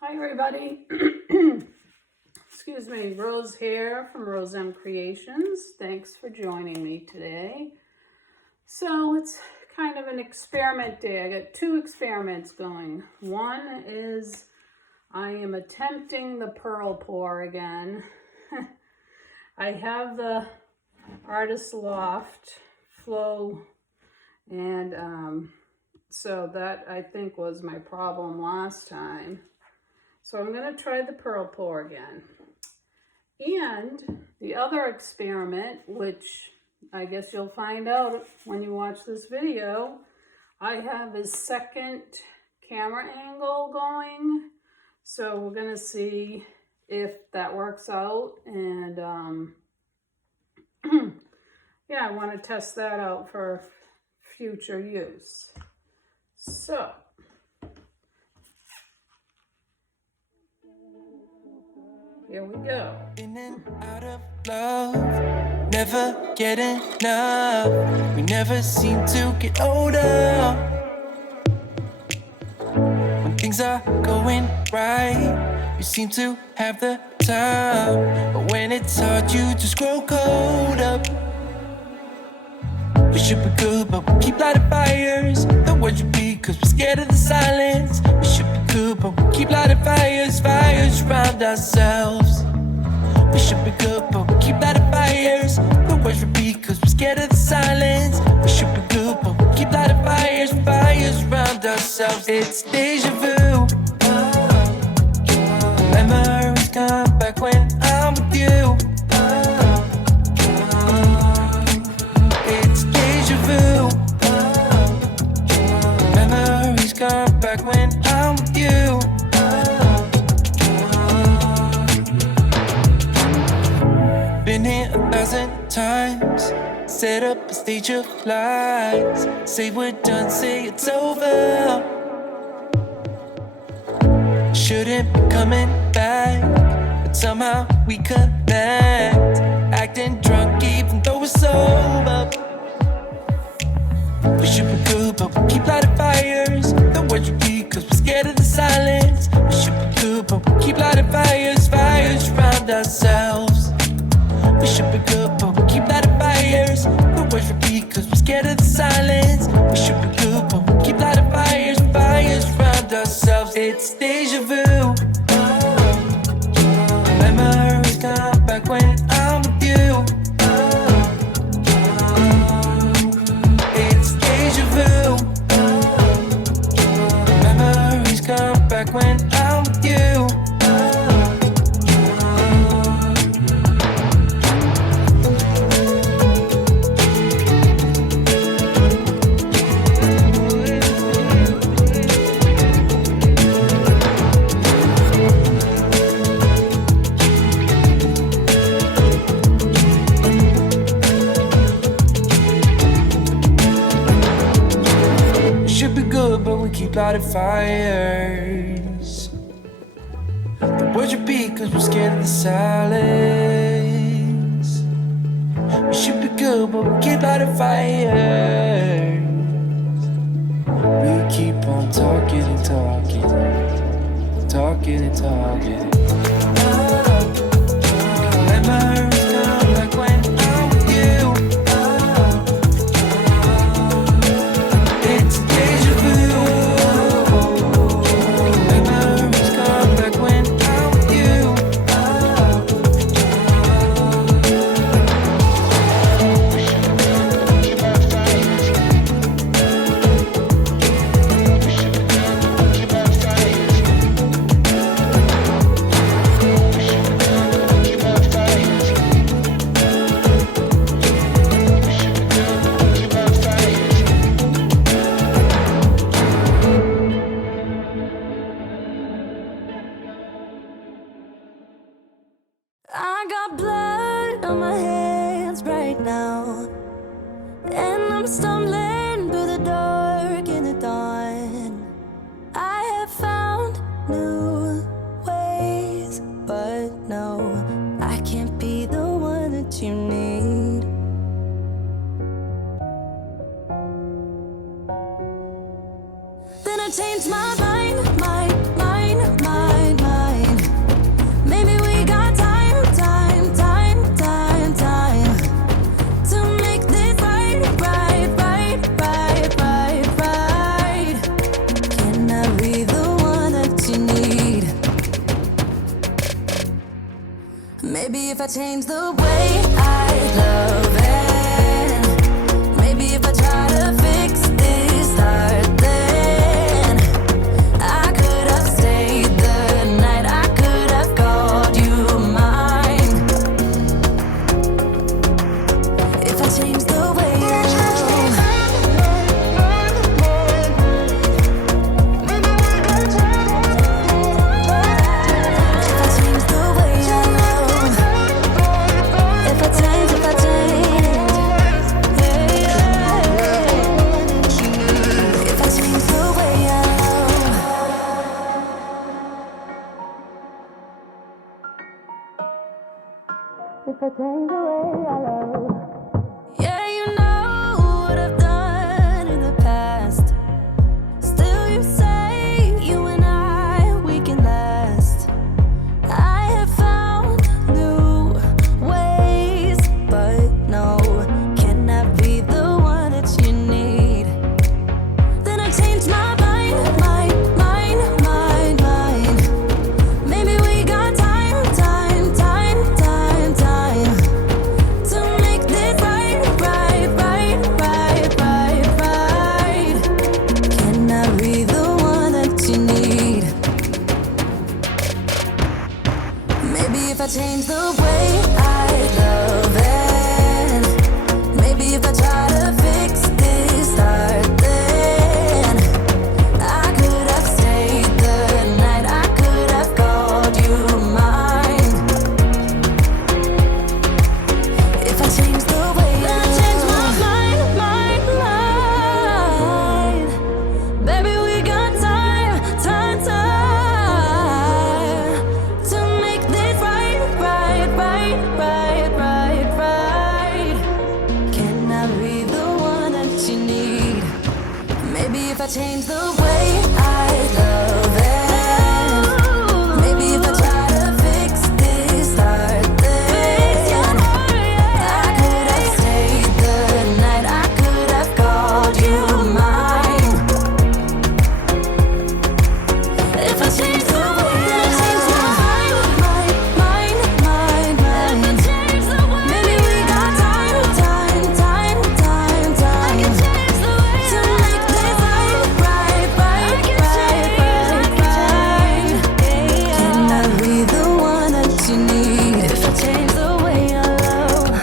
Hi everybody. Excuse me, Rose here from Rose M Creations. Thanks for joining me today. So it's kind of an experiment day. I got two experiments going. One is I am attempting the pearl pour again. I have the Artist Loft flow, and so that I think was my problem last time. So I'm going to try the pearl pour again. And the other experiment, which I guess you'll find out when you watch this video, I have a second camera angle going. So we're going to see if that works out. And yeah, I want to test that out for future use. So here we go. In and out of love, never get enough. We never seem to get older. When things are going right, you seem to have the time. But when it's hard, you just grow cold up. We should be good, but we keep lighting fires. The words repeat, cause we're scared of the silence. We should be good, but we keep lighting fires, fires around ourselves. We should be good, but we keep lighting fires. The words repeat, cause we're scared of the silence. We should be good, but we keep lighting fires, fires around ourselves. It's deja vu. Memories come back when I'm with you. It's deja vu. Memories come back when I'm with you. Been here 1,000 times. Set up a stage of lies. Say we're done, say it's over. Shouldn't be coming back, but somehow we connect. Acting drunk even though we're sober. We should be good, but we keep lighting fires. The words repeat, cause we're scared of the silence. We should be good, but we keep lighting fires, fires around ourselves. We should be good, but we keep lighting fires. The words repeat, cause we're scared of the silence. We should be good, but we keep lighting fires, fires around ourselves. It's deja vu. Memories come back when I'm with you. It's deja vu. Memories come back when I'm with you. Keep lighting fires. The words repeat cause we're scared of the silence. We should be good, but we keep lighting fires. We keep on talking and talking, talking and talking. Memories come back when I'm with you. It's deja vu. I got blood on my hands right now, and I'm stumbling through the dark in the dawn. I have found new ways, but no, I can't be the one that you need. Then I changed my mind. if I change the way I love it, maybe if I try to fix this heart, then I could have stayed the night, I could have called you mine. If I change the way I love, if I change the way I love, if I change, if I change the way I love. If I change the way I love. Yeah, you know what I've done in the past. Still you say you and I, we can last. I have found new ways, but no, can I be the one that you need? Then I changed my mind. Maybe we got time to make this right. Can I be the one that you need? Maybe if I change the way I love it, maybe if I try to fix this heart, then I could have stayed the night, I could have called you mine. If I change the way I change my mind, baby, we got time to make this right. Can I be the one that you need? Maybe if I change the way I love it, maybe if I try to fix this heart, then I could have stayed the night, I could have called you mine. If I change the way I change my mind, maybe we got time to make this right. Can I be the one that you need? If I change the way I love.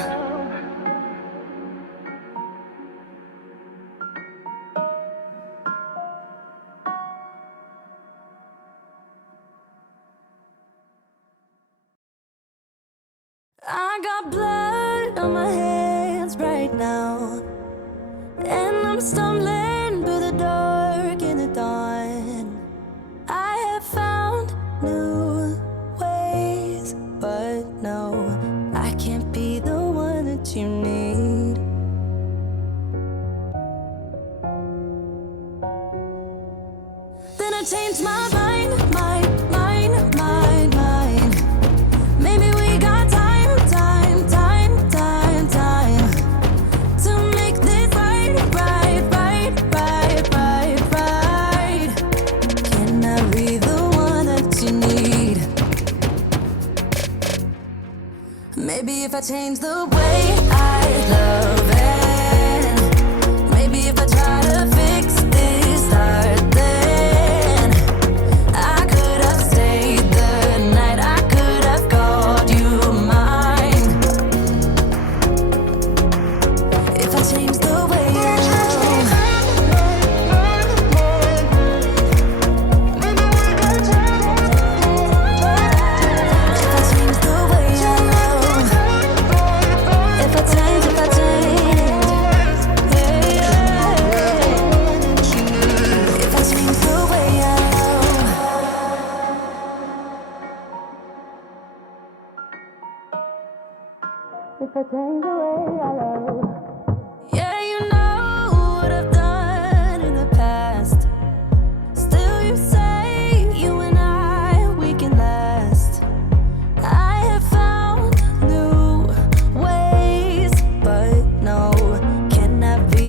I got blood on my hands right now, and I'm stumbling through the dark in the dawn. I have found new ways, but no, I can't be the one that you need. Then I changed my mind. Maybe we got time to make this right. Can I be the one that you need? Maybe if I change the way I love it, maybe if I try to fix this heart, then I could have stayed the night, I could have called you mine. If I change the way I love, if I change the way I love, if I change, if I change the way I love. If I change the way I love. Yeah, you know what I've done in the past. Still you